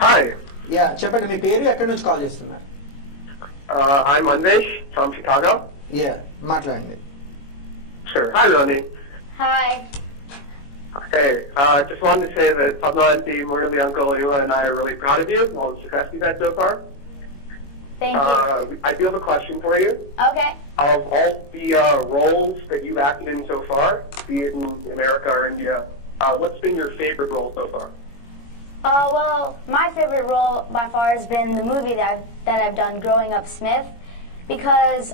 Hi. Yeah చెప్పండి మీ పేరు ఎక్కడి నుంచి కాల్ చేస్తున్నారు? I'm Anvesh from Chicago. Yeah మాట్లాడండి. Sure. Hi, Ronnie. Hi. Hey, just wanted to say that Padmanti, Murali Uncle, Ewa, and I are really proud of you and all the success you've had so far. Thank you. I do have a question for you. Okay. Of all the roles that you've acted in so far, be it in America or India, what's been your favorite role so far? Well, my favorite role by far has been the movie that I've done, Growing Up Smith, because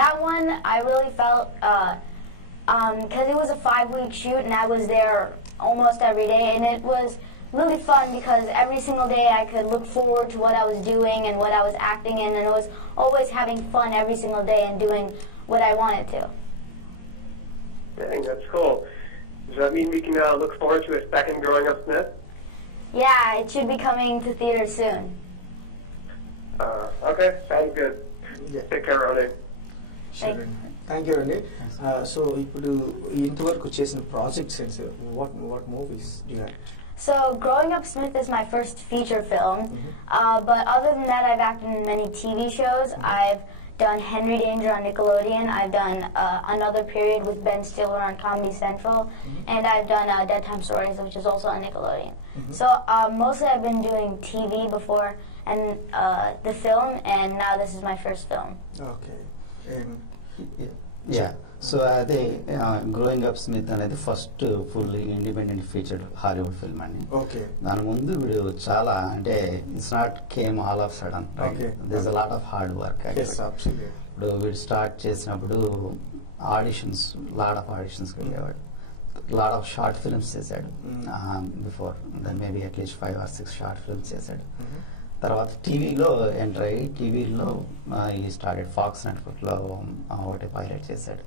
that one I really felt because it was a 5-week shoot and I was there almost every day, and it was really fun because every single day I could look forward to what I was doing and what I was acting in, and it was always having fun every single day and doing what I wanted to. Dang, that's cool. Does that mean we can look forward to a second Growing Up Smith? Yeah, it should be coming to theaters soon. Okay, sounds good. Yeah. Take care, Ronnie. Thank you అండి. So ఇప్పుడు ఇంతవరకు చేసిన projects what movies do you act? So, Growing Up Smith is my first feature film, but other than that, I've acted in many TV shows. I've done Henry Danger on Nickelodeon. I've done Another Period with Ben Stiller on Comedy Central, and I've done Dead Time Stories, which is also on Nickelodeon. So, mostly I've been doing TV before and the film, and now this is my first film. Okay. Yeah so అదే growing up Smith అనేది first full independent featured Hollywood film అండి. Okay. దాని ముందు వీడు చాలా అంటే it's not came all of sudden, this a lot of hard work. ఇప్పుడు వీడు స్టార్ట్ చేసినప్పుడు ఆడిషన్స్, లాట్ ఆఫ్ ఆడిషన్స్ వెళ్ళేవాడు, లాట్ ఆఫ్ షార్ట్ ఫిల్మ్స్ చేశాడు before then, maybe at least 5 or 6 short films చేశాడు. తర్వాత టీవీలో ఎంటర్ అయ్యి టీవీలో ఈ స్టార్టెడ్ ఫాక్స్ నెట్వర్క్లో ఒకటి పైలట్ చేశాడు.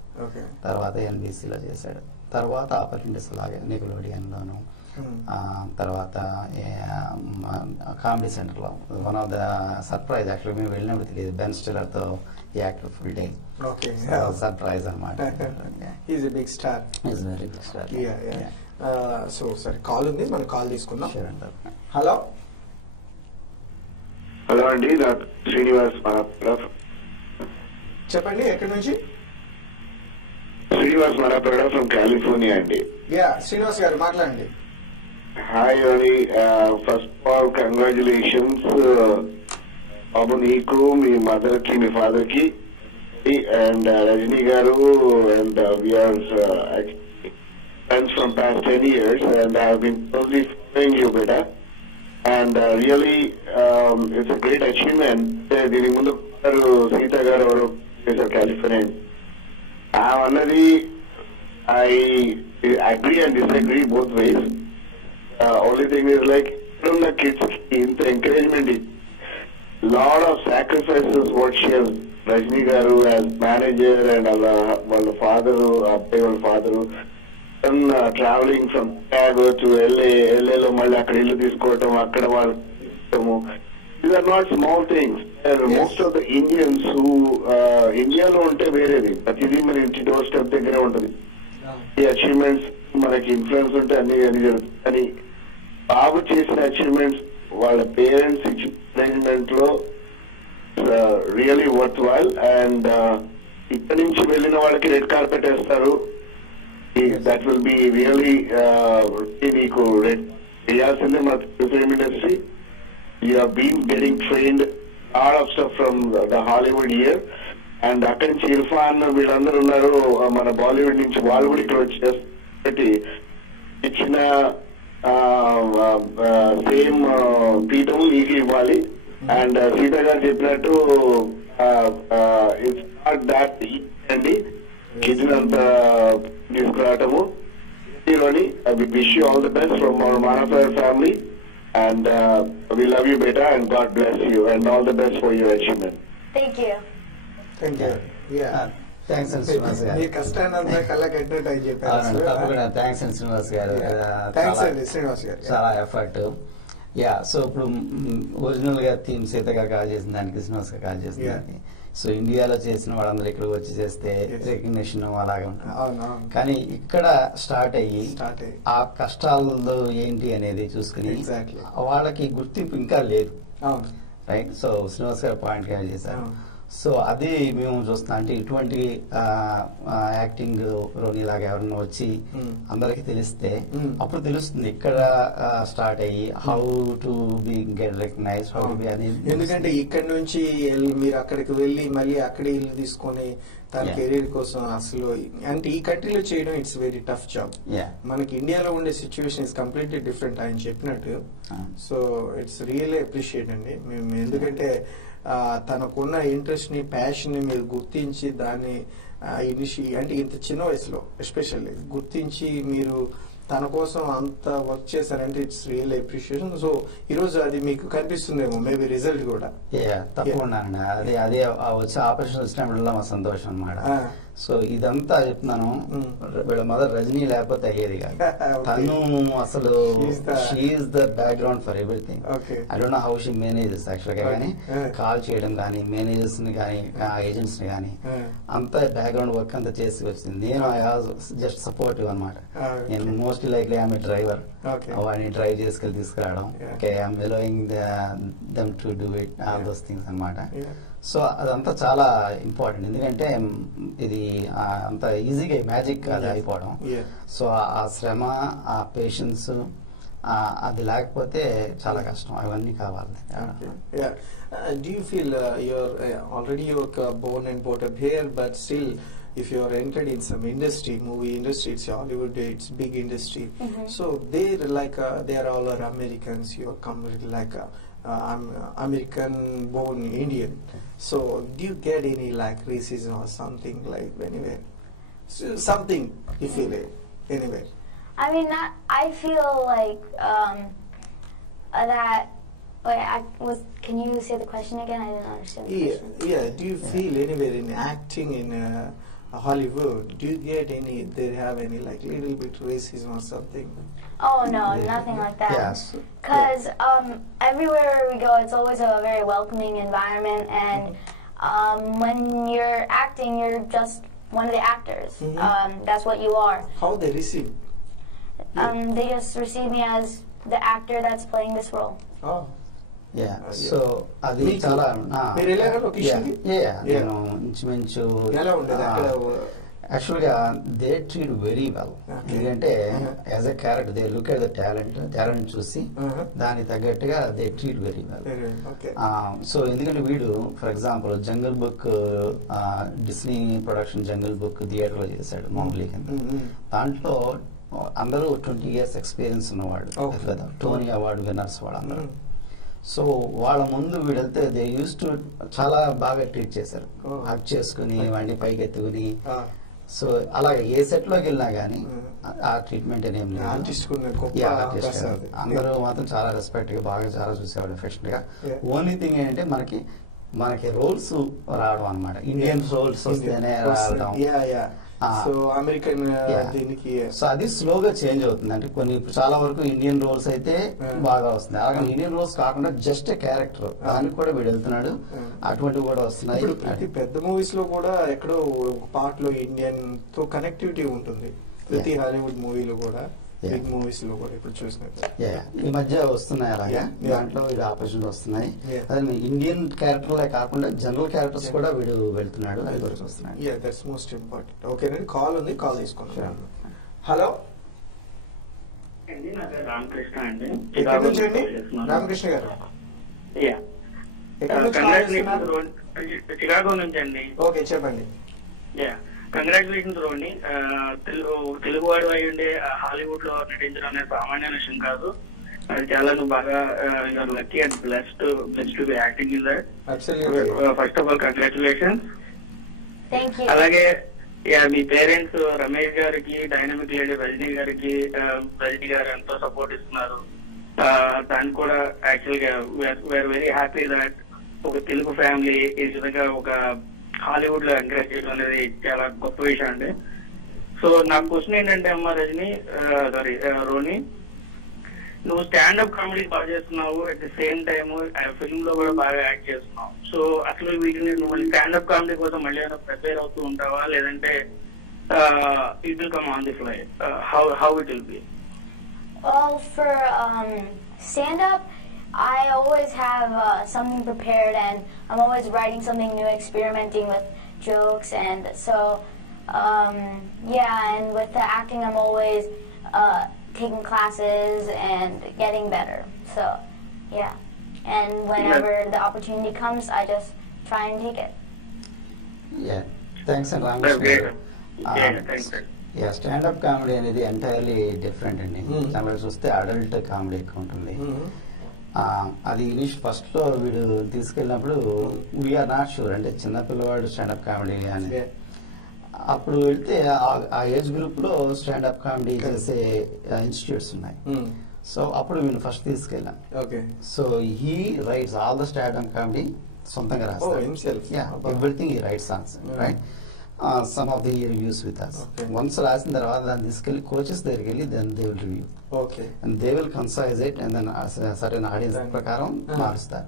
తర్వాత ఎన్బీసీలో చేశాడు. తర్వాత ఆపర్చునిటీస్ లాగే నికలోడియన్లోను, తర్వాత కామెడీ సెంటర్లో one of the surprise actually మేము వెళ్ళినప్పుడు తెలియదు, బెన్ స్టిల్లర్తో ఈ యాక్టర్ ఫుల్ డే సర్ప్రైజ్ అనమాట. Is a big star. Is very big star. So సరే కాల్ ఉంది, మనం కాల్ తీసుకుందాం. హలో. హలో అండి, నాకు శ్రీనివాస్ మరాపేడ. చెప్పండి ఎక్కడి నుంచి? శ్రీనివాస్ మరాపేడ ఫ్రమ్ కాలిఫోర్నియా అండి. యా శ్రీనివాస్ గారు మాట్లాడండి. హాయ్ యోని, ఫస్ట్ ఆఫ్ ఆల్ కంగ్రాచులేషన్స్ బాబు, నీకు, మీ మదర్ కి, మీ ఫాదర్ కి, and Rajani garu, and we're friends from past 10 years and I have been closely following you beta. And really, it's a great achievement. దీని ముందు సీత గారు ఎవరు చేశారు కాలిఫోర్నియా. అన్నది I agree and disagree both ways. Only thing is like, ఇప్పుడున్న kids కి ఇంత encouragement, lot of sacrifices what she has, Rajani garu as manager and వాళ్ళ ఫాదరు, అబ్బాయి వాళ్ళ father traveling from Chicago to LA లో మళ్ళీ అక్కడ ఇల్లు తీసుకోవటం, అక్కడ వాళ్ళు తీసుకోవటము. These are not small things. Most of the Indians who ఇండియాలో ఉంటే వేరేది, ప్రతిదీ మన ఇంటి డోర్ స్టెప్ దగ్గరే ఉంటుంది. ఈ అచీవ్మెంట్స్ మనకి ఇన్ఫ్లుయెన్స్ ఉంటే అన్ని జరుగుతుంది. కానీ బాబు చేసిన అచీవ్మెంట్స్ వాళ్ళ పేరెంట్స్ ఇచ్చిన మేనేజ్మెంట్ లో రియలీ వర్త్ వైల్. అండ్ ఇక్కడి నుంచి వెళ్ళిన వాళ్ళకి రెడ్ కార్పెట్ వేస్తారు. That will be really నీకు చేయాల్సిందే మన film industry. You have been getting trained lot of stuff from the Hollywood here, and అక్కడి నుంచి ఇర్ఫాన్ వీళ్ళందరూ ఉన్నారు మన బాలీవుడ్ నుంచి, వాళ్ళు కూడా ఇక్కడ వచ్చేసి ఇచ్చిన సేమ్ పీఠం నీకు ఇవ్వాలి. అండ్ సీత గారు చెప్పినట్టు ఇట్స్ నాట్ దాట్ అండి కిచెన్ అంతా తీసుకురావటము. హీరోని wish you all the best from our మానఫైర్ family, and we love you beta and God bless you and all the best for your achievement. Thank you. Thank you. Yeah. Thanks అండి శ్రీనివాస్ గారు. మీ కష్టాన్ని కళ్ళ కట్టినట్టు అని చెప్పారు. తప్పకుండా థ్యాంక్స్ అండి శ్రీనివాస్ గారు. థ్యాంక్స్ అండి శ్రీనివాస్ గారు. చాలా ఎఫర్ట్. యా సో ఇప్పుడు ఒరిజినల్ గా థీమ్ సీత గారు కాల్ చేసిన దానికి శ్రీనివాస్ గారు కాల్ చేసిన దానికి సో ఇండియాలో చేసిన వాళ్ళందరూ ఇక్కడ వచ్చి చేస్తే రికగ్నిషన్ అలాగే ఉంటుంది. కానీ ఇక్కడ స్టార్ట్ అయ్యి ఆ కష్టాలు ఏంటి అనేది చూసుకుని వాళ్ళకి గుర్తింపు ఇంకా లేదు, రైట్? సో శ్రీనివాస్ గారు పాయింట్ క్యారీ చేశారు. సో అది మేము చూస్తున్నాం. అంటే ఇటువంటి యాక్టింగ్ రోని లాగా ఎవరన్నా వచ్చి అందరికి తెలిస్తే అప్పుడు తెలుస్తుంది ఇక్కడ స్టార్ట్ అయ్యి how to be get recognize, how to be అనేది. ఎందుకంటే ఇక్కడ నుంచి మీరు అక్కడికి వెళ్ళి మళ్ళీ అక్కడే ఇల్లు తీసుకొని తన కెరీర్ కోసం అసలు అంటే ఈ కంట్రీలో చేయడం ఇట్స్ వెరీ టఫ్ జాబ్. మనకి ఇండియాలో ఉండే సిచ్యువేషన్ ఇస్ కంప్లీట్లీ డిఫరెంట్ ఆయన చెప్పినట్టు. సో ఇట్స్ రియల్లీ అప్రిషియేట్ అండి మేము, ఎందుకంటే తనకున్న ఇంట్రెస్ట్ ని ప్యాషన్ ని మీరు గుర్తించి దాన్ని అంటే ఇంత చిన్న వయసులో ఎస్పెషల్లీ గుర్తించి మీరు తన కోసం అంత వర్క్ చేశారంటే ఇట్స్ రియల్ అప్రిషియేషన్. సో ఈ రోజు అది మీకు కనిపిస్తుందేమో మేబీ రిజల్ట్ కూడా. తప్పకుండా అండి, అదే వచ్చే ఆపరేషన్ వచ్చినప్పుడల్లా మా సంతోషం అన్నమాట. సో ఇదంతా చెప్తున్నాను, వీళ్ళ మదర్ రజనీ లేకపోతే అయ్యేది కాదు. తను అసలు she is the background for everything. I don't know how she manages actual గా, కానీ కాల్ చేయడం కానీ మేనేజర్స్ ని కానీ ఏజెంట్స్ ని కానీ అంతా బ్యాక్గ్రౌండ్ వర్క్ అంతా చేసి వచ్చింది. నేను జస్ట్ సపోర్టివ్ అనమాట. నేను mostly likely I'm a driver, వాడిని డ్రైవ్ చేసుకెళ్ళి తీసుకురావడం, okay I'm allowing them to do it all those things అనమాట. సో అదంతా చాలా ఇంపార్టెంట్, ఎందుకంటే ఇది అంత ఈజీగా మ్యాజిక్ అది అయిపోవడం. సో ఆ శ్రమ, ఆ పేషెన్స్ అది లేకపోతే చాలా కష్టం, అవన్నీ కావాలి. Do you feel you're already born and brought up here, but still if you are entered in some industry, movie industry, it's Hollywood, it's big industry. So they're like they are all are Americans, you are come like I'm American born Indian. So do you get any like racism or something like anywhere? So, something you feel it anywhere? I mean, I feel like that. Wait, can you say the question again? I didn't understand the question. Yeah. Do you feel anywhere in acting in Hollywood? Do you get any? They have any like little bit racism or something? Oh no, nothing like that. Yes. Because everywhere we go, it's always a very welcoming environment, and when you're acting, you're just one of the actors. That's what you are. How they receive? They just receive me as the actor that's playing this role. Oh. So అది చాలా నేను ఇంచుమించు actual గా they treat very well. ఎందుకంటే as a character they look at the talent చూసి దానికి తగ్గట్టుగా they treat very well. So ఎందుకంటే వీడు for example jungle book, Disney production jungle book theatre లో చేశాడు మౌంగ్లీ కింద. దాంట్లో అందరూ 20 years ఎక్స్పీరియన్స్ ఉన్నవాడు, టోనీ అవార్డు విన్నర్స్ వాళ్ళందరూ. సో వాళ్ళ ముందు వీడైతే దే యూస్ టు చాలా బాగా ట్రీట్ చేశారు, హక్ చేసుకుని వాడిని పైకి ఎత్తుకుని. సో అలాగే ఏ సెట్ లోకి వెళ్ళినా గానీ ఆ ట్రీట్మెంట్ ఏం లేదు. అందరూ మాత్రం చాలా రెస్పెక్ట్ గా బాగా చాలా చూసేవాడు ఎఫెక్షన్ గా. ఓన్లీ థింగ్ ఏంటంటే మనకి రోల్స్ రావడం అనమాట, ఇండియన్ రోల్స్ వస్తేనే రావడం. సో అమెరికన్ దీనికి సో అది స్లోగా చేంజ్ అవుతుంది. అంటే కొన్ని చాలా వరకు ఇండియన్ రోల్స్ అయితే బాగా వస్తుంది, అలాగే ఇండియన్ రోల్స్ కాకుండా జస్ట్ క్యారెక్టర్ దానికి కూడా వీడు వెళ్తున్నాడు, అటువంటివి కూడా వస్తున్నాయి. ప్రతి పెద్ద మూవీస్ లో కూడా ఎక్కడో పార్ట్ లో ఇండియన్ తో కనెక్టివిటీ ఉంటుంది. ప్రతి హాలీవుడ్ మూవీలో కూడా, బిగ్ మూవీస్ లో కూడా ఇప్పుడు చూసినట్టు ఈ మధ్య వస్తున్నాయి అలాగే. దాంట్లో వీడు ఆపర్చునిటీ వస్తున్నాయి. అదే ఇండియన్ క్యారెక్టర్లే కాకుండా జనరల్ క్యారెక్టర్స్ కూడా వీడు వెళ్తున్నాడు, అది కూడా చూస్తున్నాడు. That's most important. ఓకేనండి, కాల్ ఉంది, కాల్ తీసుకున్నాం. హలో రామకృష్ణ అండి, ఎక్కడి నుంచి అండి? రామకృష్ణ గారు చికాగో నుంచి అండి. ఓకే చెప్పండి. కంగ్రాచులేషన్స్ రోని. తెలుగువాడు అయి ఉండే హాలీవుడ్ లో నటించడం అనేది సామాన్య విషయం కాదు. అది చాలా నువ్వు బాగా lucky and blessed to be acting in that. First of all congratulations. అలాగే మీ పేరెంట్స్ రమేష్ గారికి, డైనమిక్ లేడీ రజనీ గారికి, రజనీ గారు ఎంతో సపోర్ట్ ఇస్తున్నారు. దానికి కూడా యాక్చువల్ గా వీఆర్ వెరీ హ్యాపీ దట్ ఒక తెలుగు ఫ్యామిలీ ఈ విధంగా ఒక హాలీవుడ్ లో ఎంకరేజ్ చేయడం అనేది చాలా గొప్ప విషయం అండి. సో నా క్వశ్చన్ ఏంటంటే అమ్మ రజని, సారీ రోని, నువ్వు స్టాండప్ కామెడీ బాగా చేస్తున్నావు, at the same time film లో కూడా బాగా యాక్ట్ చేస్తున్నావు. సో అసలు వీటిని నువ్వు స్టాండప్ కామెడీ కోసం మళ్ళీ ఏమైనా ప్రిపేర్ అవుతూ ఉంటావా, లేదంటే it will come on the fly? How it will be? Well, for stand-up, I always have something prepared, and I'm always writing something new, experimenting with jokes, and so yeah. And with the acting, I'm always taking classes and getting better. So yeah. And whenever the opportunity comes, I just try and take it. Yeah. Thanks and standup comedy అనేది entirely different అండి. చాలా చూస్తే adult comedy ఎక్కువ ఉంటుంది. అది English first లో వీడు తీసుకెళ్ళినప్పుడు వీఆర్ నాట్ షూర్, అంటే చిన్నపిల్లవాడు స్టాండప్ కామెడీ అని. అప్పుడు వెళ్తే ఆ ఏజ్ గ్రూప్ లో స్టాండప్ కామెడీ చేసే ఇన్స్టిట్యూట్స్ ఉన్నాయి. సో అప్పుడు వీళ్ళు ఫస్ట్ తీసుకెళ్ళాం. So he writes all the standup comedy సొంతంగా రాస్తాడు. Everything he writes answer right. Some of the reviews with us. Once రాసిన తర్వాత దాన్ని తీసుకెళ్లి కోచెస్ దగ్గరికి వెళ్ళి then they will review. And they will concise it and then certain audience ప్రకారం మారుస్తారు.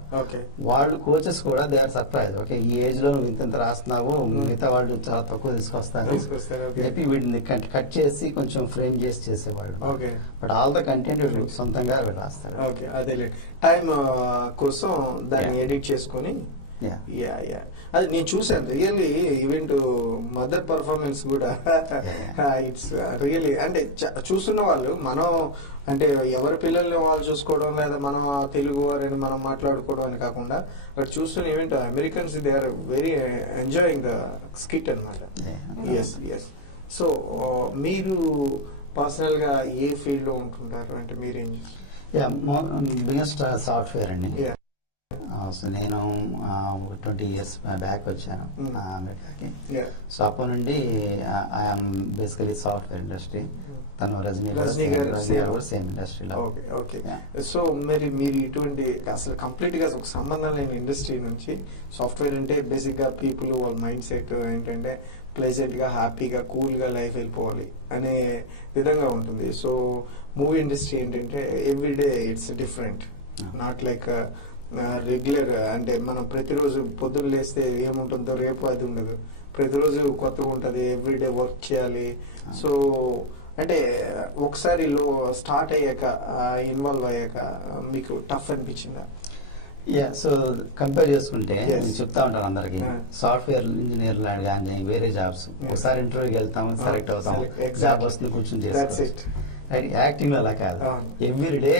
వాళ్ళు కోచెస్ కూడా they are surprised. ఓకే, ఈ ఏజ్ లో నువ్వు ఇంత రాస్తున్నావు, మిగతా వాళ్ళు చాలా తక్కువ తీసుకొస్తారు చెప్పి వీటిని కట్ చేసి కొంచెం ఫ్రేమ్ చేసి చేసేవాళ్ళు. బట్ ఆల్ ద కంటెంట్ సొంతంగా రాస్తారు. అదే టైం కోసం దాన్ని ఎడిట్ చేసుకొని అది నేను చూసాను really. Even to mother performance కూడా ఇట్స్ రియల్లీ, అంటే చూస్తున్న వాళ్ళు మనం అంటే ఎవరి పిల్లల్ని వాళ్ళు చూసుకోవడం లేదా మనం తెలుగు వారిని మనం మాట్లాడుకోవడం అని కాకుండా అక్కడ చూస్తున్న event Americans they are very enjoying the skit అనమాట. ఎస్. సో మీరు పర్సనల్ గా ఏ ఫీల్డ్ లో ఉంటుంటారు అంటే మీరేం చేస్తారు? సాఫ్ట్వేర్ అండి. సో నేను 20 years బ్యాక్ వచ్చాను అమెరికాకి. సో అప్పటి నుండి ఐఎమ్ బేసికలీ సాఫ్ట్వేర్ ఇండస్ట్రీ. తను రజనీ గారు సేమ్ ఇండస్ట్రీలో. సో మరి మీరు ఇటువంటి అసలు కంప్లీట్ గా ఒక సంబంధం లేని ఇండస్ట్రీ నుంచి సాఫ్ట్వేర్ అంటే బేసిక్ గా పీపుల్ వాళ్ళ మైండ్ సెట్ ఏంటంటే ప్లెజెంట్ గా హ్యాపీగా కూల్ గా లైఫ్ వెళ్ళిపోవాలి అనే విధంగా ఉంటుంది. సో మూవీ ఇండస్ట్రీ ఏంటంటే everyday it's different, not like regular. అంటే మనం ప్రతిరోజు పొద్దున్న లేస్తే ఏముంటుందో రేపు అది ఉండదు, ప్రతిరోజు కొత్తగా ఉంటుంది, ఎవ్రీడే వర్క్ చేయాలి. సో అంటే ఒకసారి స్టార్ట్ అయ్యాక ఇన్వాల్వ్ అయ్యాక మీకు టఫ్ అనిపించిందా? సో కంపేర్ చేసుకుంటే నేను చెప్తా ఉంటాను అందరికి, సాఫ్ట్వేర్ ఇంజనీర్ లాంటి కానీ వేరే జాబ్స్ ఒకసారి ఇంటర్వ్యూకి వెళ్తాము, సెలెక్ట్ అవుతాం, జాబ్ వస్తుంది, కూర్చొని చేస్తాం. యాక్టింగ్ లో అలా కాదు, ఎవ్రీడే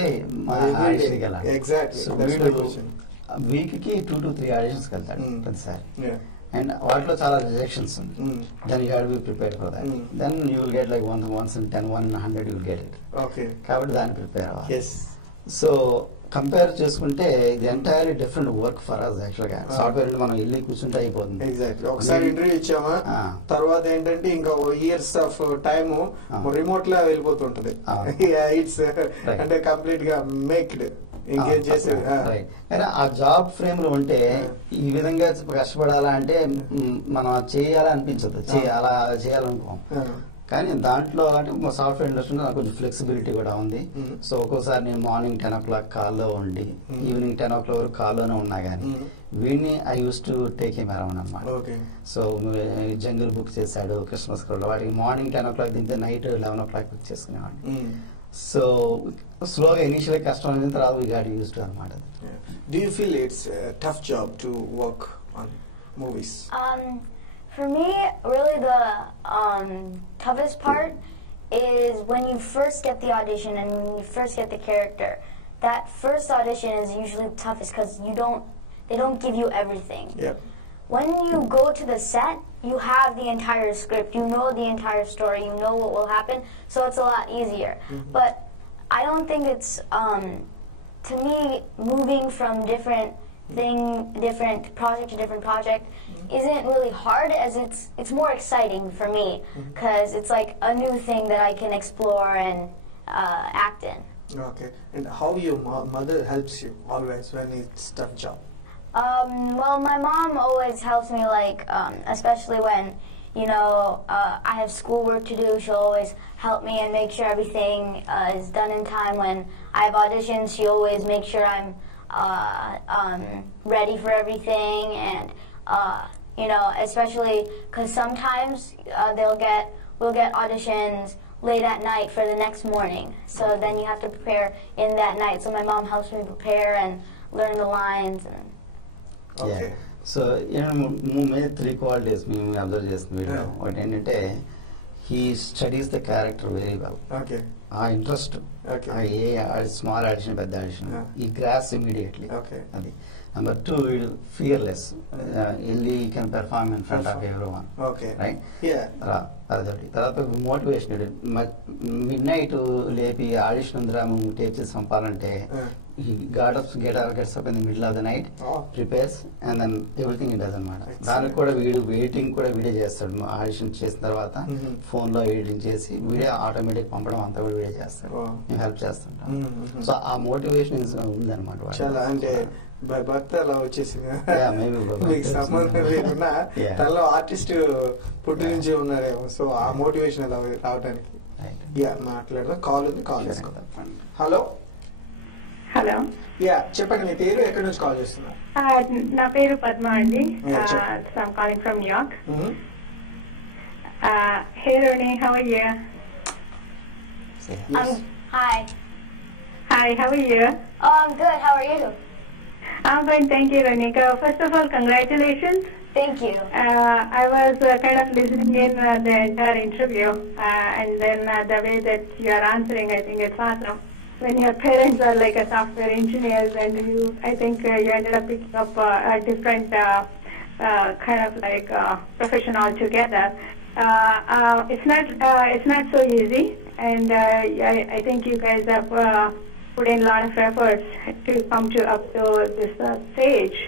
వీక్ కి 2 to 3 ఆడిషన్స్ వెళ్తాడు ప్రతిసారి. అండ్ వాటిలో చాలా రిజెక్షన్స్ ఉంది. Then you have to be prepare for that. Then you will get like 1 in 10, 1 in 100 you will get it. కాబట్టి దాన్ని ప్రిపేర్ అవ్వాలి. సో కంపేర్ చేసుకుంటే ఇది entirely different work for us. Actual గా సాఫ్ట్వేర్ మనం వెళ్ళి కూర్చుంటే అయిపోతుంది. ఎగ్జాక్ట్లీ. ఒకసారి ఇంటర్వ్యూ ఇచ్చామా తర్వాత ఏంటంటే ఇంకా ఇయర్స్ ఆఫ్ టైమ్ రిమోట్ లా వెళ్ళిపోతుంటది. ఇట్స్ అంటే కంప్లీట్ గా మేక్డ్ ఎంగేజ్ చేసేది. కానీ ఆ జాబ్ ఫ్రేమ్ లో ఉంటే ఈ విధంగా కష్టపడాలా అంటే మనం చేయాలనిపించదు, అలా చేయాలనుకోం. కానీ దాంట్లో అంటే సాఫ్ట్వేర్ ఇండస్ట్రీలో నాకు కొంచెం ఫ్లెక్సిబిలిటీ కూడా ఉంది. సో ఒక్కోసారి నేను మార్నింగ్ 10 o'clock కాల్లో ఉండి ఈవినింగ్ 10 o'clock వరకు కాల్లోనే ఉన్నా కానీ వీడిని I use to take him around అనమాట. సో జంగిల్ బుక్ చేశాడు, క్రిస్మస్ క్రౌడ్, వాటికి మార్నింగ్ 10 o'clock దింటే నైట్ 11 o'clock బుక్ చేసుకునేవాడిని. సో స్లోగా ఇనిషియల్ కష్టం అయిన తర్వాత వీ గాట్ యూజ్డ్ అనమాట. Do you feel it's a tough job to work on movies? For me, really the toughest part is when you first get the audition and when you first get the character. That first audition is usually the toughest because they don't give you everything. When you go to the set, you have the entire script, you know the entire story, you know what will happen, so it's a lot easier. But I don't think it's, to me, moving from different project to different project isn't really hard, as it's more exciting for me because it's like a new thing that I can explore and act in. Okay. And how your mother helps you always when it's a tough job? Well, my mom always helps me, like especially when you know, I have schoolwork to do, she'll always help me and make sure everything is done in time. When I have auditions, she always makes sure I'm ready for everything, and you know, especially because sometimes we'll get auditions late at night for the next morning. So then you have to prepare in that night. So my mom helps me prepare and learn the lines. And okay. Yeah. So, you know, 3 qualities we observe చేస్తుంది video. ఒకటి ఏంటంటే he studies the character very well. Okay. ఆ interest small audition పెద్ద audition ఈ gross immediately. అది number 2, వీడు fearless, వెళ్ళి can perform in front of everyone, right? అదొకటి. తర్వాత మోటివేషన్, మిడ్ నైట్ లేపి ఆడిషన్ ఉందిరా టేక్ చేసి పంపాలంటే gets up in the middle of the night, prepares, and then everything he does అనమాట. దానికి కూడా వీడు వెయిటింగ్ కూడా వీడే చేస్తాడు. ఆడిషన్ చేసిన తర్వాత ఫోన్ లో ఎడిటింగ్ చేసి వీడే ఆటోమేటిక్ పంపడం అంతా కూడా వీడే చేస్తాడు. మేము హెల్ప్ చేస్తుంటాం. సో ఆ మోటివేషన్ ఉందన్నమాట. చాలా అంటే భర్త అలా వచ్చేసింది, మీకు సంబంధం లేకున్నా తనలో ఆర్టిస్ట్ పుట్టి నుంచి ఉన్నారేమో. సో ఆ మోటివేషన్ అలా రావడానికి మాట్లాడదాం. కాల్ ఉంది, కాల్ చేసుకుందాం. హలో. హలో. యా చెప్పండి, మీ పేరు, ఎక్కడి నుంచి కాల్ చేస్తున్నారు? నా పేరు పద్మ అండి. Calling from New York. Hey Roni, how are you? Hi. Hi, how are you? Oh, I'm good. How are you? I'm fine, thank you, Ronika. First of all, congratulations. Thank you. I was kind of listening in the entire interview, and then the way that you are answering, I think it's awesome. When your parents are like a software engineers, and I think you ended up picking up a different kind of like profession altogether. It's not so easy, and I think you guys have put in a lot of efforts to come up to this stage.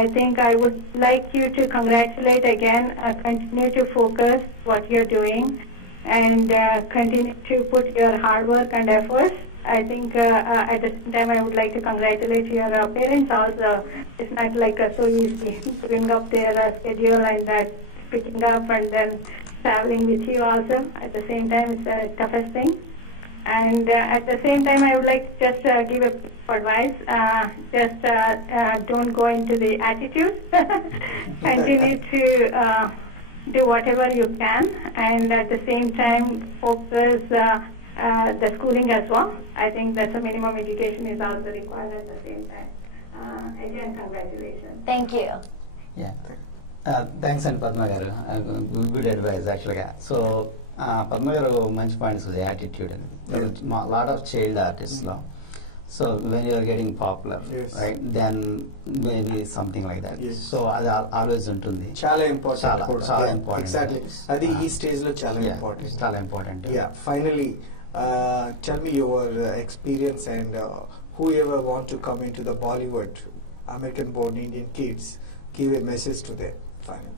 I think I would like you to congratulate again, continue to focus what you're doing, and continue to put your hard work and efforts. I think at the same time I would like to congratulate your parents also. It's not like so easy putting up their schedule and picking up and then traveling with you also. At the same time, it's the toughest thing. And at the same time, I would like to just give a advice. Just don't go into the attitude. Continue to do whatever you can, and at the same time, focus the schooling as well. I think that's a minimum education is also required at the same time. Again, congratulations. Thank you. Yeah. Thanks అండి పద్మ గారు, good advice యాక్చువల్గా. So Padma గారు మంచి points, attitude అనేది lot of child ఆర్టిస్ట్లో. So when you're getting popular, right, then maybe something like that. So అది always ఉంటుంది. చాలా ఇంపార్టెంట్, చాలా ఇంపార్టెంట్. అది ఈ స్టేజ్ లో చాలా ఇంపార్టెంట్, చాలా important. Finally tell me your experience, and whoever want to come into the Bollywood, American born Indian kids, give a message to them finally.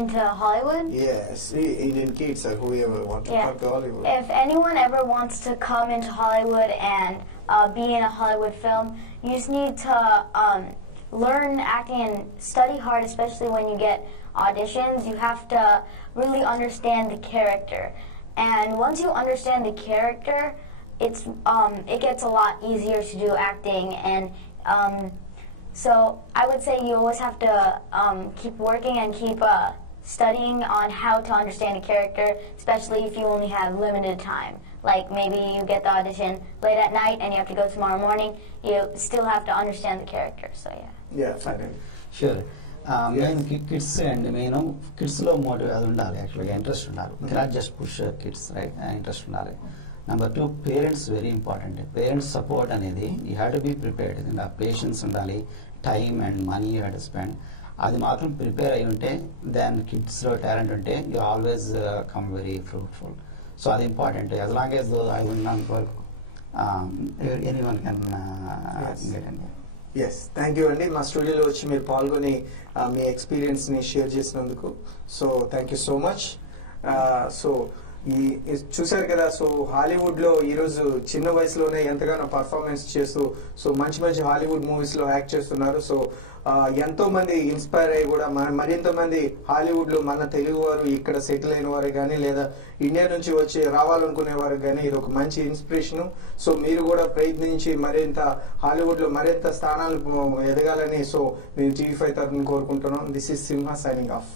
Into Hollywood? Yes, Indian kids or whoever want to come to Hollywood. If anyone ever wants to come into Hollywood and be in a Hollywood film, you just need to learn acting and study hard, especially when you get auditions. You have to really understand the character. And once you understand the character, it gets a lot easier to do acting. And so I would say you always have to keep working and keep studying on how to understand a character, especially if you only have limited time. Like maybe you get the audition late at night and you have to go tomorrow morning, you still have to understand the character. So yeah, finally. Sure. Main kids and main కిడ్స్లో motive అది ఉండాలి, యాక్చువల్గా interest ఉండాలి. Cannot just push kids, right, interest ఉండాలి. Number 2, parents very important. Parents support అనేది you have to be prepared. Patience ఉండాలి, time and money you have to spend. అది మాత్రం ప్రిపేర్ అయి ఉంటే దెన్ కిడ్స్లో టాలెంట్ ఉంటే you always come very fruitful. So అది important. As long as I ఉన్నంత వరకు anyone can get in. Yes, thank you అండి, మా స్టూడియోలో వచ్చి మీరు పాల్గొని మీ ఎక్స్పీరియన్స్ని షేర్ చేసినందుకు. So thank you so much. So చూసారు కదా, సో హాలీవుడ్ లో ఈ రోజు చిన్న వయసులోనే ఎంతగానో పర్ఫార్మెన్స్ చేస్తూ సో మంచి మంచి హాలీవుడ్ మూవీస్ లో యాక్ట్ చేస్తున్నారు. సో ఎంతో మంది ఇన్స్పైర్ అయ్యి కూడా మరింత మంది హాలీవుడ్ లో మన తెలుగు వారు ఇక్కడ సెటిల్ అయిన వారు కానీ లేదా ఇండియా నుంచి వచ్చి రావాలనుకునే వారు కానీ ఇది ఒక మంచి ఇన్స్పిరేషన్. సో మీరు కూడా ప్రయత్నించి మరింత హాలీవుడ్ లో మరింత స్థానాలు ఎదగాలని సో మేము TV5 తరఫున కోరుకుంటున్నాం. This is Simha signing off.